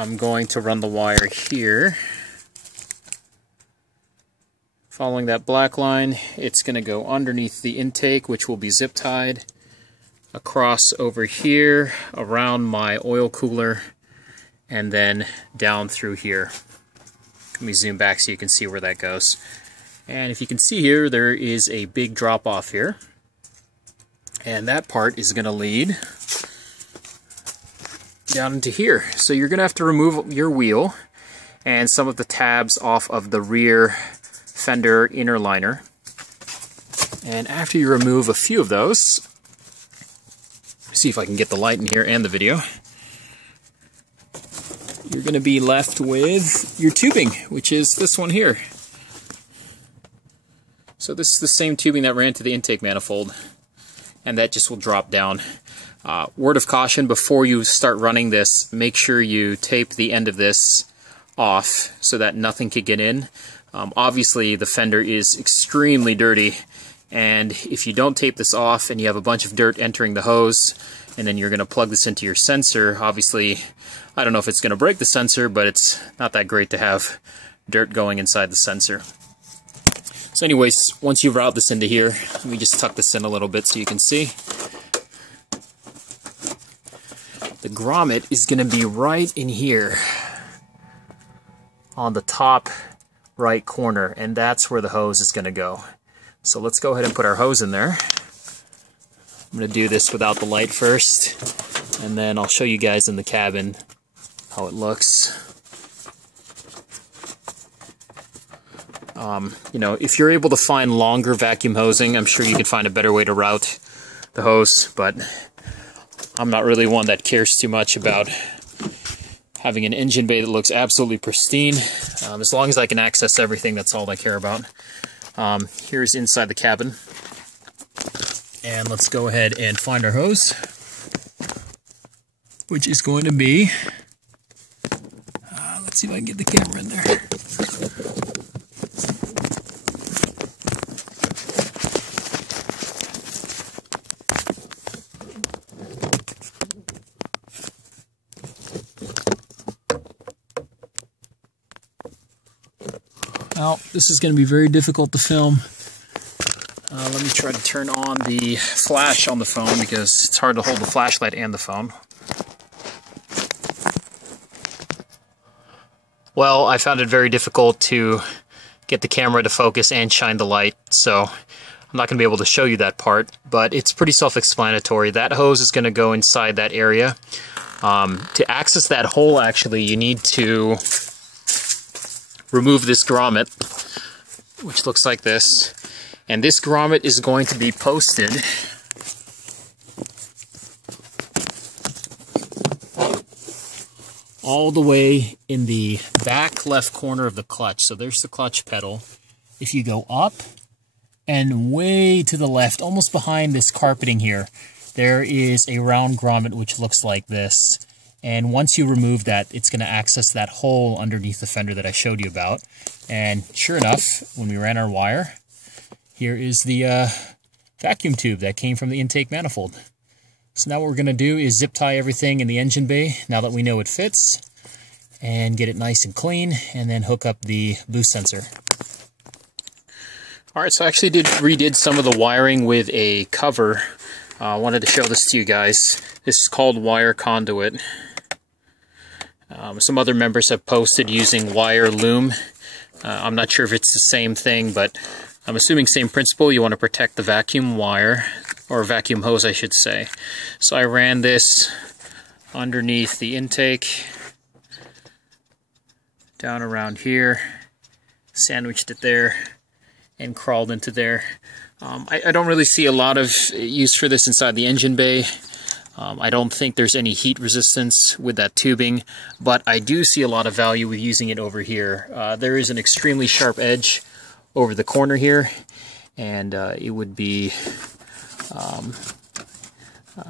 I'm going to run the wire here. Following that black line, it's going to go underneath the intake, which will be zip tied, across over here, around my oil cooler, and then down through here. Let me zoom back so you can see where that goes. And if you can see here, there is a big drop off here. And that part is going to lead down into here. So you're going to have to remove your wheel and some of the tabs off of the rear fender inner liner. And after you remove a few of those, see if I can get the light in here and the video, you're going to be left with your tubing, which is this one here. So this is the same tubing that ran to the intake manifold, and that just will drop down. Word of caution, before you start running this, make sure you tape the end of this off so that nothing can get in. Obviously the fender is extremely dirty, and if you don't tape this off and you have a bunch of dirt entering the hose, and then you're going to plug this into your sensor, obviously I don't know if it's going to break the sensor, but it's not that great to have dirt going inside the sensor. So anyways, once you route this into here, let me just tuck this in a little bit so you can see. The grommet is going to be right in here on the top right corner, and that's where the hose is going to go. So let's go ahead and put our hose in there. I'm going to do this without the light first, and then I'll show you guys in the cabin how it looks. You know, if you're able to find longer vacuum hosing, I'm sure you can find a better way to route the hose, but I'm not really one that cares too much about having an engine bay that looks absolutely pristine. As long as I can access everything, that's all I care about. Here's inside the cabin. And let's go ahead and find our hose, which is going to be, let's see if I can get the camera in there. Well, this is going to be very difficult to film. Let me try to turn on the flash on the phone because it's hard to hold the flashlight and the phone. Well, I found it very difficult to get the camera to focus and shine the light, so I'm not going to be able to show you that part, but it's pretty self-explanatory. That hose is going to go inside that area. To access that hole, actually, you need to remove this grommet, which looks like this. And this grommet is going to be posted all the way in the back left corner of the clutch. So there's the clutch pedal. If you go up and way to the left, almost behind this carpeting here, there is a round grommet which looks like this. And once you remove that, it's going to access that hole underneath the fender that I showed you about. And sure enough, when we ran our wire, here is the vacuum tube that came from the intake manifold. So now what we're going to do is zip tie everything in the engine bay, now that we know it fits, and get it nice and clean, and then hook up the boost sensor. Alright, so I actually redid some of the wiring with a cover. I wanted to show this to you guys. This is called wire conduit. Some other members have posted using wire loom. I'm not sure if it's the same thing, but I'm assuming same principle. You want to protect the vacuum wire, or vacuum hose I should say. So I ran this underneath the intake, down around here, sandwiched it there, and crawled into there. I don't really see a lot of use for this inside the engine bay. I don't think there's any heat resistance with that tubing, but I do see a lot of value with using it over here. There is an extremely sharp edge over the corner here, and it would be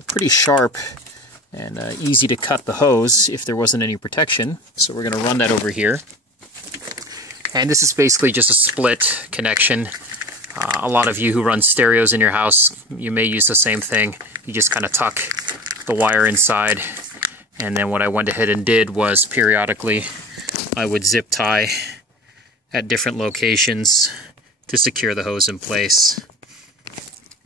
pretty sharp and easy to cut the hose if there wasn't any protection. So we're going to run that over here. And this is basically just a split connection. A lot of you who run stereos in your house, you may use the same thing. You just kind of tuck the wire inside And then what I went ahead and did was periodically I would zip tie at different locations to secure the hose in place.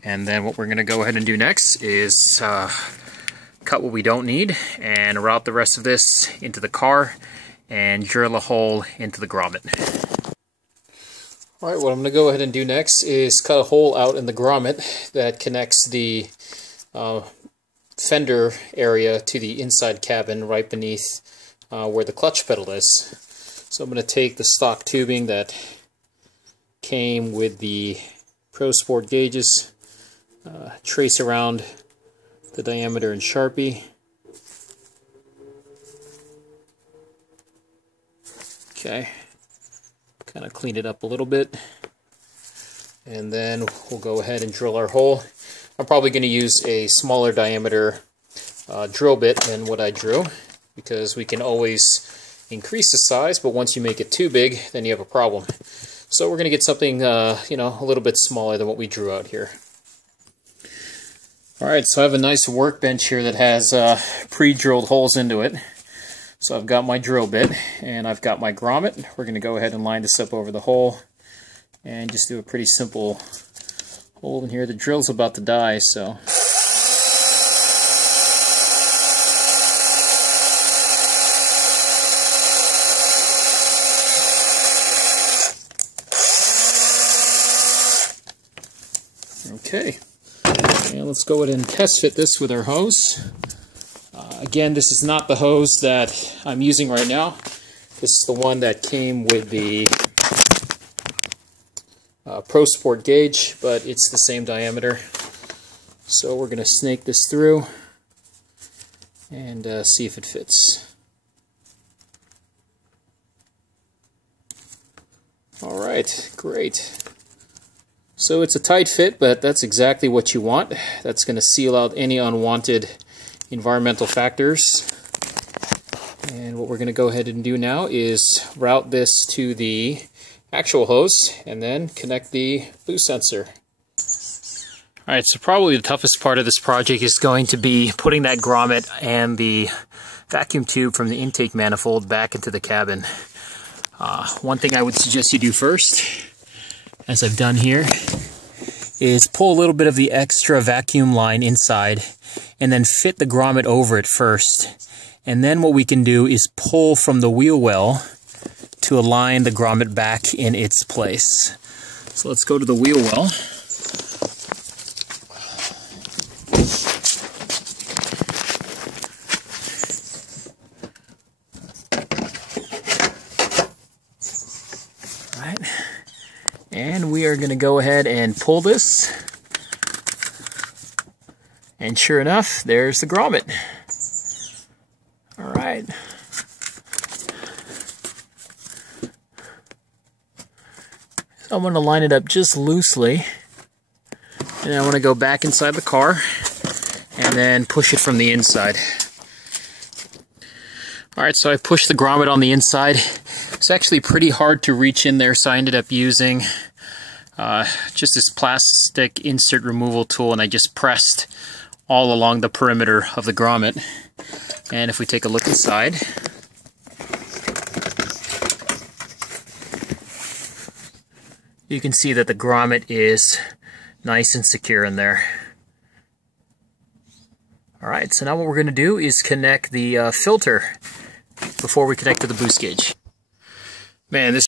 And then what we're going to go ahead and do next is cut what we don't need and route the rest of this into the car and drill a hole into the grommet. Alright, what I'm going to go ahead and do next is cut a hole out in the grommet that connects the fender area to the inside cabin right beneath where the clutch pedal is. So I'm going to take the stock tubing that came with the ProSport gauges, trace around the diameter in Sharpie. Okay, kind of clean it up a little bit, and then we'll go ahead and drill our hole. I'm probably going to use a smaller diameter drill bit than what I drew, because we can always increase the size, but once you make it too big, then you have a problem. So we're going to get something, you know, a little bit smaller than what we drew out here. Alright, so I have a nice workbench here that has pre-drilled holes into it. So I've got my drill bit, and I've got my grommet. We're going to go ahead and line this up over the hole, and just do a pretty simple hole in here. The drill's about to die, so... Okay, and let's go ahead and test fit this with our hose. Again, this is not the hose that I'm using right now. This is the one that came with the ProSport gauge, but it's the same diameter. So we're going to snake this through and see if it fits. Alright, great. So it's a tight fit, but that's exactly what you want. That's going to seal out any unwanted environmental factors. And what we're going to go ahead and do now is route this to the actual hose and then connect the boost sensor. Alright, so probably the toughest part of this project is going to be putting that grommet and the vacuum tube from the intake manifold back into the cabin. One thing I would suggest you do first, as I've done here, is pull a little bit of the extra vacuum line inside and then fit the grommet over it first. And then what we can do is pull from the wheel well to align the grommet back in its place. So let's go to the wheel well. All right. And we are going to go ahead and pull this. And sure enough, there's the grommet. All right. So I'm going to line it up just loosely. And I want to go back inside the car and then push it from the inside. Alright, so I pushed the grommet on the inside. It's actually pretty hard to reach in there, so I ended up using just this plastic insert removal tool, and I just pressed all along the perimeter of the grommet. And if we take a look inside, you can see that the grommet is nice and secure in there. Alright, so now what we're going to do is connect the filter before we connect to the boost gauge. Man, this